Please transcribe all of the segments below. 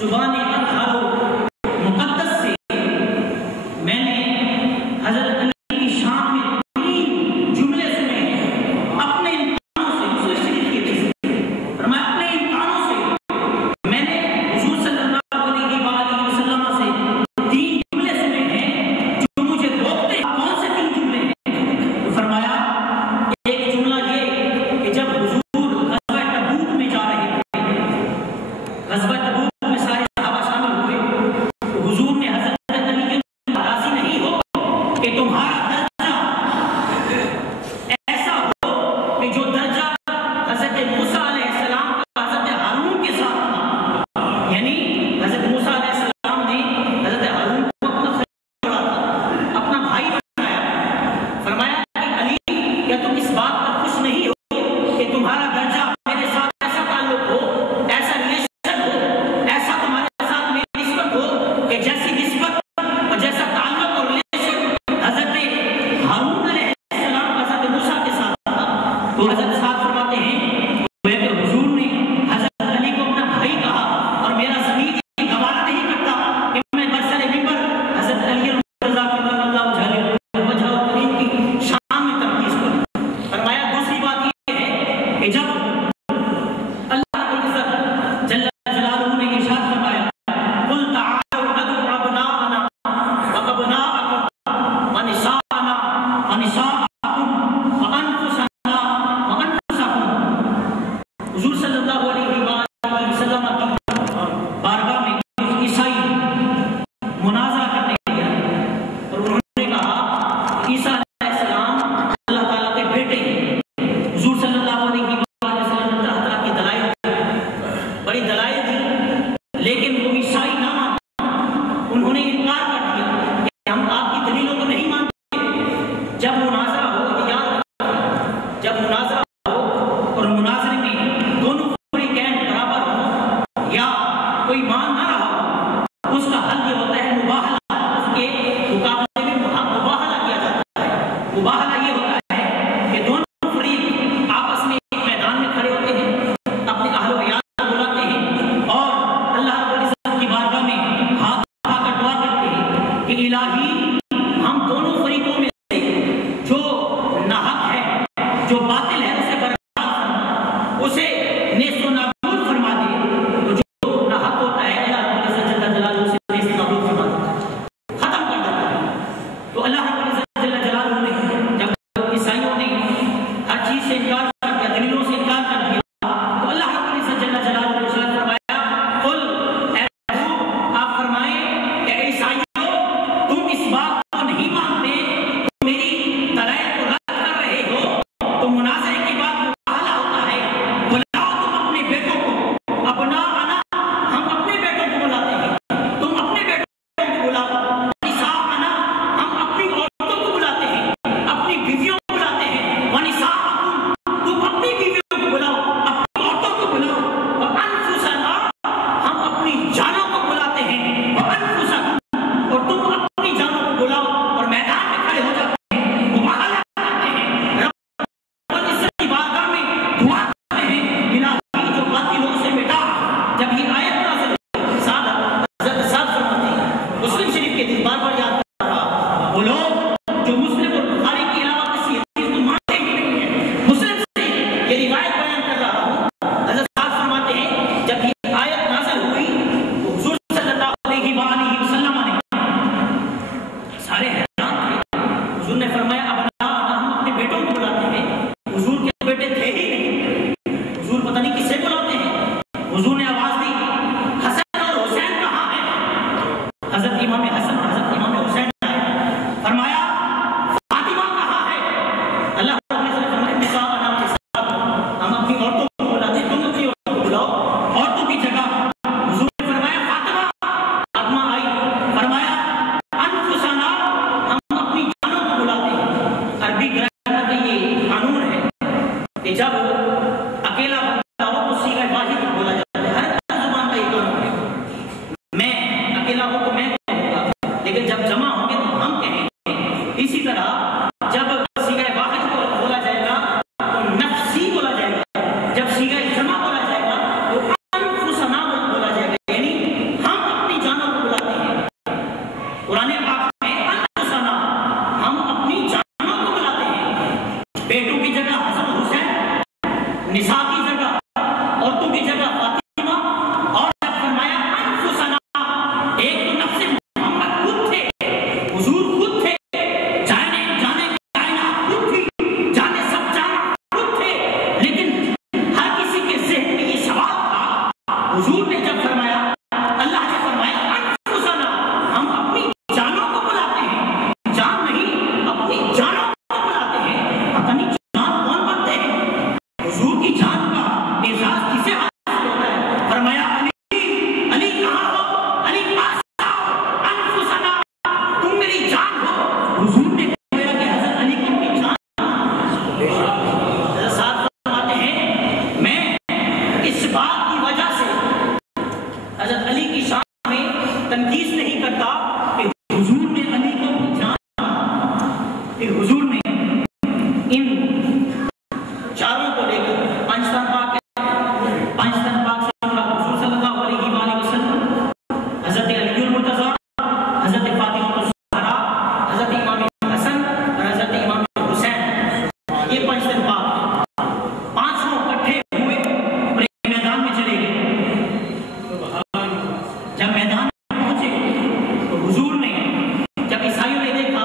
जुबान अतहारो मुक़द्दस से मैंने हज़रत अली की शान में 3 जुमले सुने अपने इन कानों से। मुस्लिम शरीफ की हदीस है, मैं अपने इन कानों से मैंने हुजूर सल्लल्लाहु अलैहि वसल्लम से 3 जुमले सुने हैं जो मुझे रोकते हैं। कौन से 3 जुमले? तो फरमाया एक जुमला ये कि जब हुजूर ग़ज़वा तबूक में जा रहे थे, ग़ज़वा तबूक में सारे सहाबा शामिल हुए, तो हुजूर ने हज़रत अली के राज़ी नहीं हो कि तुम्हारा दर्जा ऐसा हो कि जो दर्जा हज़रत मूसा अलैहिस्सलाम का हज़रत हारून के साथ था, यानी हज़रत मूसा अलैहिस्सलाम ने हज़रत हारून को अपना खलील छोड़ा था, अपना भाई बनाया। फरमाया कि अली, क्या तुम इस बात पर खुश नहीं हो कि तुम्हारा दर्जा मेरे साथ ऐसा ताल्लुक हो, ऐसा रिलेशन हो, ऐसा तुम्हारे साथ मेरी निस्बत हो कि जैसी निस्बत और जैसा ताल्लुक और रिलेशन हज़रत हारून अलैहिस्सलाम का हज़रत मूसा के साथ था। तो हज़रत साहब फरमाते हैं कि हुजूर ने हज़रत अली को अपना भाई कहा और मेरा ज़मीर ये गवारा नहीं करता कि मैं बरसर मिंबर हज़रत अली रज़ा करमल्लाहु वजहहु करीम की शान में तब्दील करूं। फरमाया दूसरी बात ये है कि जब अल्लाह रब्बुल इज़्ज़त जल्ल जलालुहु ने इरशाद फरमाया, कुल तआलू नदउ अबनाअना व अबनाअकुम व निसाअना व निसाअकुम व अनफुसना व अनफुसकुम, हुजूर सल्लल्लाहु अलैहि वसल्लम की बारगाह में ईसाई मुनाज़रा करने गया और उन्होंने कहा ईसा अलैहिस्सलाम अल्लाह ताला के बेटे हैं। हुजूर सल्लल्लाहु अलैहि वसल्लम ने तरह-तरह की दलाइल दी, बड़ी दलाइल दी, लेकिन वो ईसाई ना माने, उन्होंने इनकार कर दिया कि हम आपकी दलीलों को नहीं मानते। जब मुनाज़रा हो, याद रखो, जब मुनाज़रा हो और मुनाज़रे में दोनों फरीक़ैन बराबर हो या कोई मान ना रहा हो, उसका हल ये होता है मुबाहला। उसके मुकाबले में मुबाहला किया जाता है। मुबाहला ये होता है कि दोनों फरीक आपस में एक मैदान में खड़े होते हैं, अपने अहल व यार को बुलाते हैं और अल्लाह रब्बुल इज़्ज़त की बारगाह में हाथ उठाकर दुआ करते हैं कि इलाही, हम दोनों फरीकों में से जो नाहक है, जो बातिल है, उसे बर्बाद फरमा, उसे नेस्तो नाबूद फरमा दे। तो जो नाहक होता है अल्लाह रब्बुल इज़्ज़त जल्ल जलालुहु से नेस्तो नाबूद फरमा देता है, खत्म कर देता है। तो अल्लाह रब्बुल इज़्ज़त जल्ल जलालुहु ने जब ईसाइयों ने हर चीज से इनकार कर दिया, दलीलों से इनकार कर दिया, तो अल्लाह रब्बुल इज़्ज़त जल्ल जलालुहु ने इरशाद फरमाया, कुल ए महबूब, आप फरमाएं कि ईसाइयों, तुम इस बात को नहीं मानते, तुम मेरी दलाइल को रद्द कर रहे हो, तो मुनाज़रे के बाद मुबाहला होता है। बुलाओ तुम अपने बेटों को, अपना आना, हम अपने बेटों को बुलाते हैं, तुम अपने बेटों को बुलाओ, निसा आना, हम अपनी औरतों को बुलाते हैं, अपनी बीवियों को बुलाते हैं, व निसाअकुम, तुम अपनी बीवियों को बुलाओ, अपनी औरतों को बुलाओ, व अनफुसना, हम अपनी जानों को बुलाते हैं, व अनफुसकुम, और तुम अपनी जानों को बुलाओ और मैदान में खड़े हो जाते हैं, मुबाहला करते हैं, रब्बुल इज़्ज़त की बारगाह में दुआ करते हैं, इलाही जो बातिलों से मिटा। जब ये आयत नाज़िल हुई, हज़रत साहब फरमाते हैं, मुस्लिम शरीफ के दिन बार-बार याद कर रहा, वो लोग जो मुस्लिम और बुखारी के अलावा किसी हदीस को मानते ही नहीं है, मुस्लिम से ये रिवायत बयान कर रहा हूँ। हज़रत साहब फरमाते हैं, जब ये आयत नाज़िल हुई, तो अली की शान में तनकीस नहीं करता कि हुजूर ने अली को जाना, कि हुजूर ने इन चारों को लेकर पंचतन पाक से हुजूर सल्लल्लाहु अलैहि वसल्लम, हजरत अली मुर्तजा, हजरत फातिमा ज़हरा, हजरत इमाम हसन और हजरत इमाम हुसैन, ये पंचतन पाक पांचों इकट्ठे हुए और एक मैदान में चले गए। जब मैदान में पहुंचे तो हुजूर ने, जब ईसाइयों ने देखा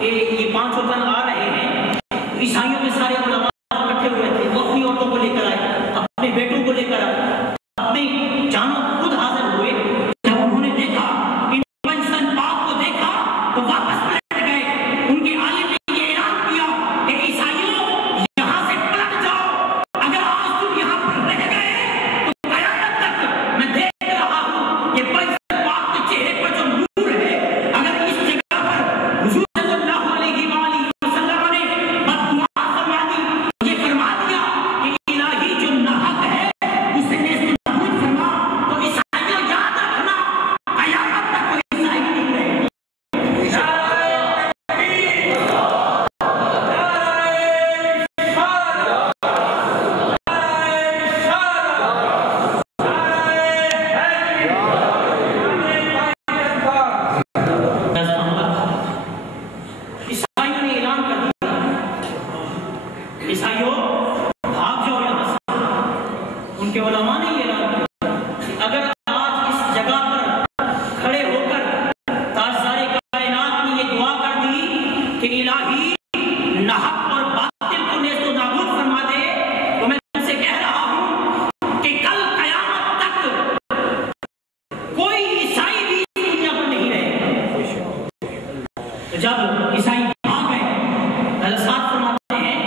कि ये पांचों तन आ रहे हैं, तो ईसाइयों के सारे उलमा इकट्ठे हुए थे। वो अपनी औरतों को लेकर आए, अपने बेटों को लेकर आए, अपनी जानों खुद हाजिर हुए। जब उन्होंने देखा, इन पंचतन पाक को देखा, तो वापस पलट गए। उनके आलिम ने ये ऐलान किया कि ईसाइयों, यहाँ से पलट जाओ। अगर आज तुम यहाँ पर रह गए तो कयामत तक मैं देख रहा हूँ ये पंचतन पाक के चेहरे पर जो नूर है, अगर इस जगह पर हुजूर सल्लल्लाहु अलैहि वसल्लम ने बददुआ फरमा दी, ये फरमा दिया कि इलाही जो नाहक है उसे नेस्तनाबूद फरमा, तो ईसाइयों याद रखना, कयामत तक कोई ईसाई नहीं रहेगा। ईसाइयों ने ऐलान कर दिया, ईसाइयों भाग जाओ यहाँ से। उनके उलमा ने ये ऐलान किया कि अगर आज इस जगह पर खड़े होकर ताजदारे कायनात ने ये दुआ कर दी कि इलाही नाहक और बातिल को नेस्तो नाबूद फरमा दे, तो मैं तुमसे कह रहा हूं कि कल कयामत तक कोई ईसाई भी इस दुनिया पर नहीं रहेगा। तो जब ईसाई भाग गए, हज़रत साद फरमाते हैं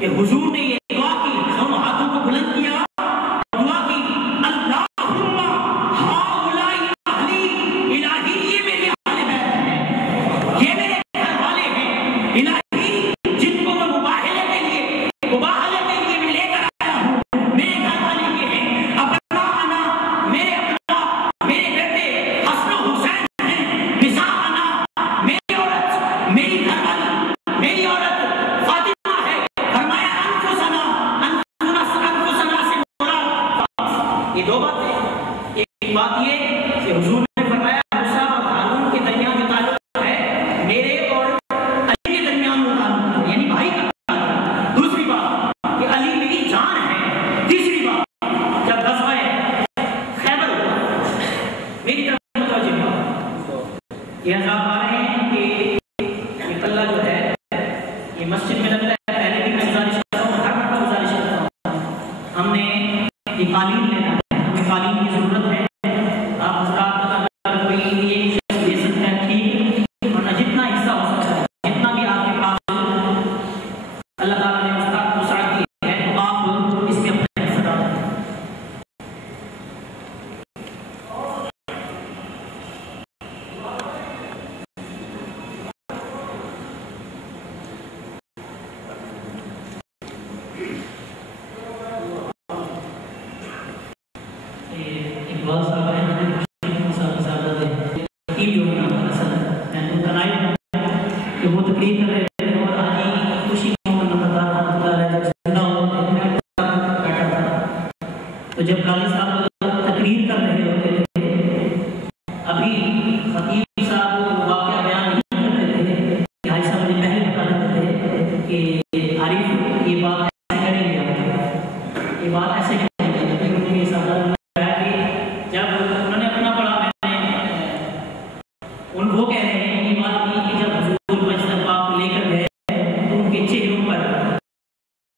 कि हुजूर ने ये दुआ की, दोनों हाथों को बुलंद किया, दुआ की, अल्लाहुम्मा हाउलाई अहली, इलाही ये मेरे अहले बैत हैं, ये मेरे घर वाले हैं, इलाही जिनको मैं मुबाहले के लिए मैं लेकर आया हूँ, मेरे घर वाले ये हैं, अपना आना मेरे बेटे हसन हुसैन हैं, निसा आना मेरी औरत, मेरी घरवाली, मेरी औरत फातिमा है। फरमाया अनफुसना से मुराद, ये दो बातें। एक बात ये कि हुजूर ने फरमाया मूसा और हारून के दरमियान जो ताल्लुक है, मेरे और अली के दरमियान वो ताल्लुक है, यानी भाई का ताल्लुक। दूसरी बात कि अली मेरी जान है। तीसरी बात, जब ग़ज़वा खैबर हुआ, मेरी तरफ मुतवज्जो हुआ, ये हज़रात आ रहे हैं कि ये कल्ला जो है ये मस्जिद में लगता है। पहले भी मैं गुजारिश करता हूँ, हर मरतबा गुजारिश करता हूँ, हमने ये कालीन लेना है, हमें कालीन की ज़रूरत है। आप हज़रात अगर कोई ये चीज़ दे सकते हैं ठीक, वरना जितना हिस्सा हो सकता है, जितना भी आपके पास अल्लाह ताला ने वसाअत दी है, तो आप इसके अपना हिस्सा डालें। इकबाल साहब हैं, कि वो तकरीर कर रहे थे और आज ही खुशी बैठा था। तो जब काली साहब तकरीर कर रहे होते थे, अभी खतीब साहब वाक़या बयान नहीं कर रहे थे कि हाजी साहब मुझे पहले बता देते थे कि आरिफ ये बात ऐसे करेंगे, ये बात ऐसे करेंगे। फिर उनके साथ जब उन्होंने अपना पढ़ा, मैंने वो कह रहे हैं